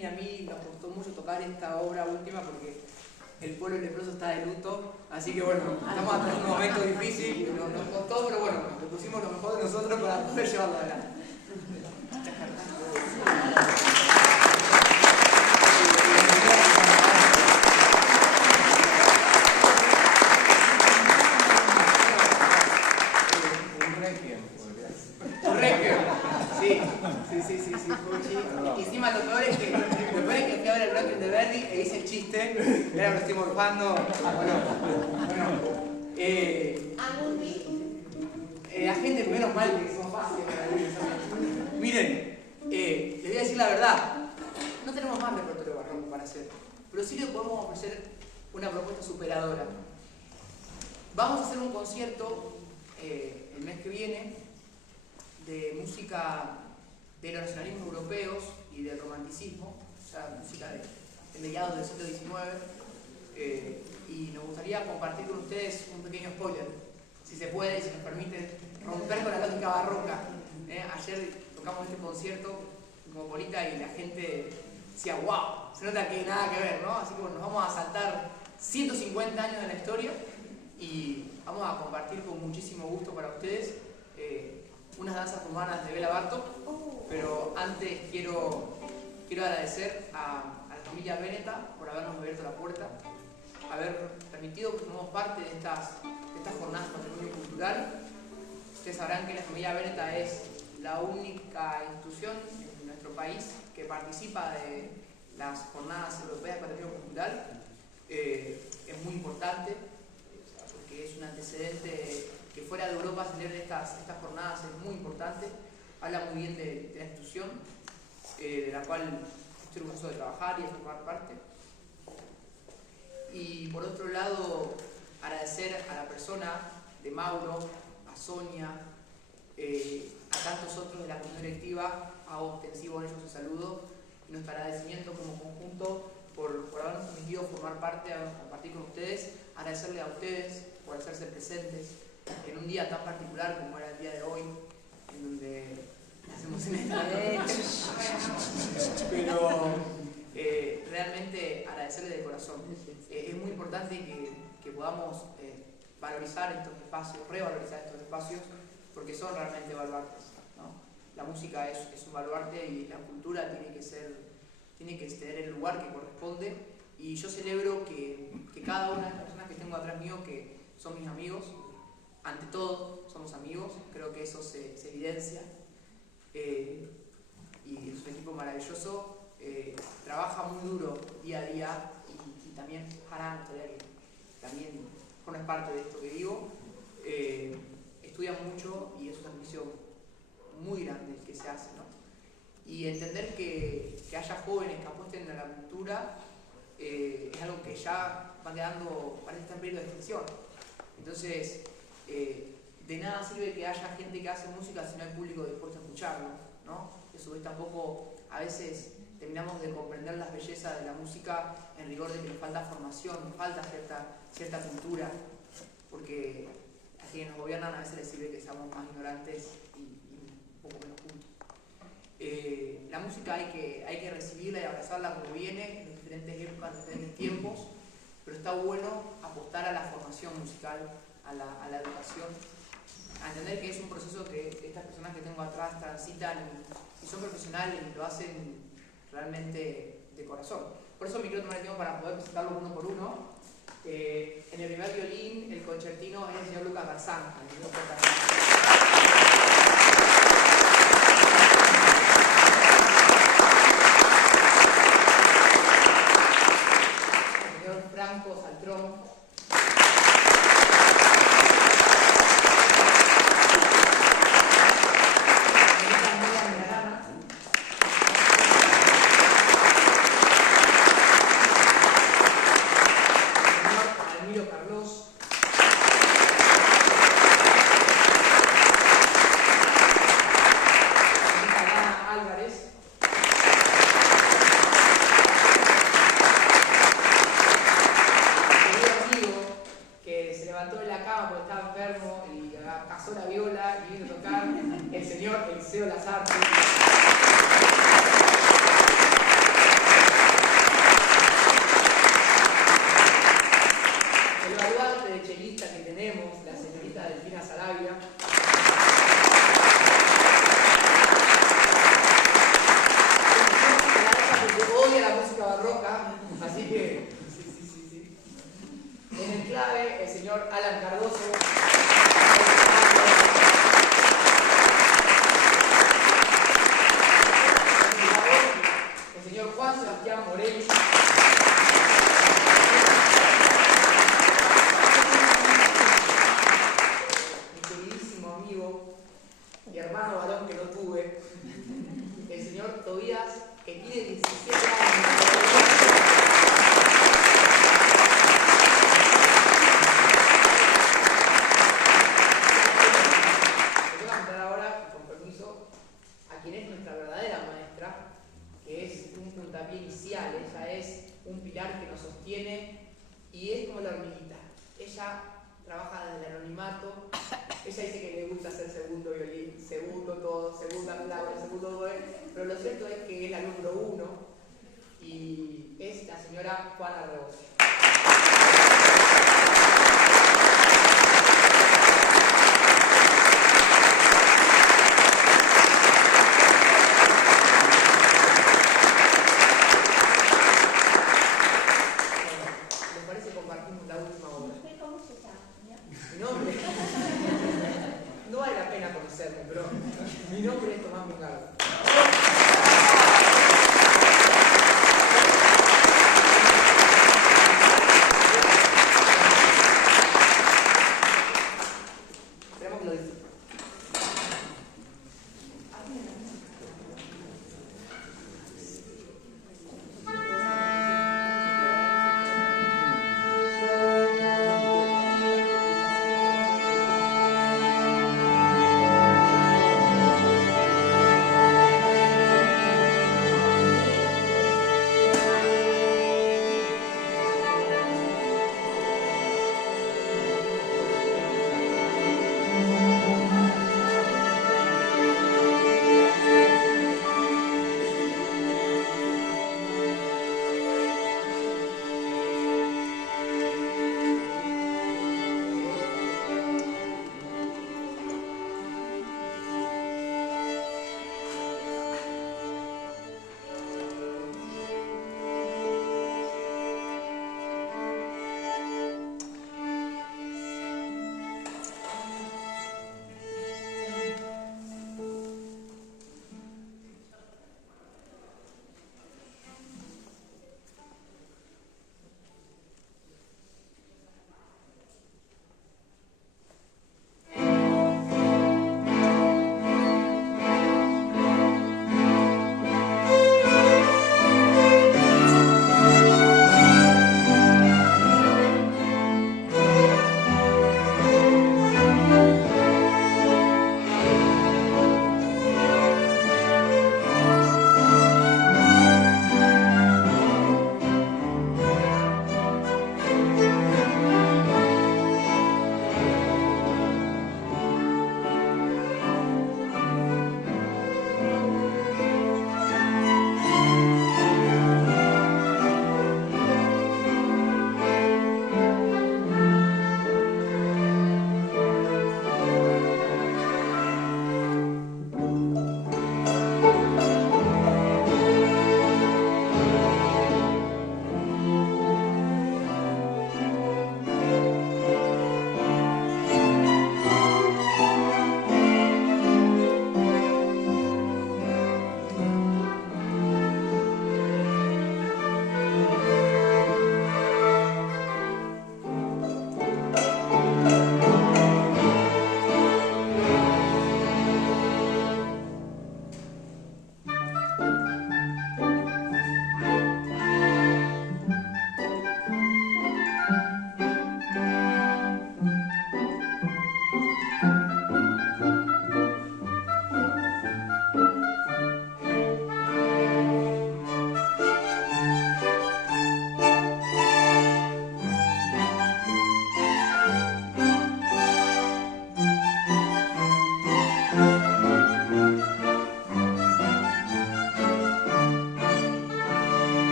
y a mí nos costó mucho tocar esta obra última porque el pueblo leproso está de luto, así que bueno, estamos en un momento difícil, nos costó, pero bueno, le pusimos lo mejor de nosotros para poder llevarlo adelante. Sí, Fuchi. Y encima lo peor es que fui a ver el Requiem de Verdi e hice el chiste, y ahora lo estoy morfando. La gente, menos mal que son fáciles. Miren, les voy a decir la verdad, no tenemos más repertorio barroco para hacer, pero sí le podemos ofrecer una propuesta superadora. Vamos a hacer un concierto el mes que viene de música de los nacionalismos europeos y del romanticismo, o sea, música de mediados del siglo XIX, y nos gustaría compartir con ustedes un pequeño spoiler, si se puede y si nos permiten romper con la lógica barroca. Ayer tocamos este concierto en Cosmopolita y la gente decía, wow, se nota que nada que ver, ¿no? Así que bueno, nos vamos a saltar 150 años de la historia y vamos a compartir con muchísimo gusto para ustedes unas danzas humanas de Bela Bartók, pero antes quiero agradecer a la familia Beneta por habernos abierto la puerta, haber permitido que formemos parte de estas jornadas de patrimonio cultural. Ustedes sabrán que la familia Beneta es la única institución en nuestro país que participa de las jornadas europeas de patrimonio cultural. Es muy importante porque es un antecedente que fuera de Europa celebren estas jornadas, es muy importante. Habla muy bien de la institución, de la cual estoy orgulloso de trabajar y de formar parte. Y por otro lado, agradecer a la persona de Mauro, a Sonia, a tantos otros de la comisión directiva, hago extensivo en ellos un saludo y nuestro agradecimiento como conjunto por habernos permitido formar parte, habernos compartir con ustedes, agradecerle a ustedes por hacerse presentes en un día tan particular como era el día de hoy, en donde hacemos en esta pero realmente agradecerle de corazón. Es muy importante que podamos valorizar estos espacios, revalorizar estos espacios, porque son realmente baluartes, ¿no? La música es un baluarte y la cultura tiene que tener el lugar que corresponde, y yo celebro que cada una de las personas que tengo atrás mío, que son mis amigos, ante todo somos amigos, creo que eso se evidencia, y es un equipo maravilloso, trabaja muy duro día a día y también Haran, que también forma parte de esto que digo, estudia mucho y es una misión muy grande que se hace, ¿no? Y entender que haya jóvenes que apuesten a la cultura es algo que ya va quedando, parece estar en peligro de extinción. Entonces, de nada sirve que haya gente que hace música si no hay público dispuesto a escucharlo, ¿no? A su vez tampoco a veces terminamos de comprender las bellezas de la música en rigor de que nos falta formación, nos falta cierta cultura, porque a quienes nos gobiernan a veces les sirve que seamos más ignorantes y un poco menos cultos. La música hay que recibirla y abrazarla como viene, en diferentes épocas, en diferentes tiempos, pero está bueno apostar a la formación musical, a la educación, a entender que es un proceso que estas personas que tengo atrás transitan y son profesionales y lo hacen realmente de corazón. Por eso me quiero tomar el tiempo para poder presentarlos uno por uno. En el primer violín, el concertino es el señor Lucas Garzán. El señor Franco Saltrón. Carlos. clave, el señor Alan Cardoso. El señor Juan Sebastián Morelli. Mi queridísimo amigo y hermano varón que no tuve, el señor Tobías, que tiene 17 años. Inicial, ella es un pilar que nos sostiene y es como la hormiguita. Ella trabaja desde el anonimato, ella dice que le gusta hacer segundo violín, segundo todo, segunda clave, segundo todo, pero lo cierto es que es la número 1 y es la señora Juana Rebos.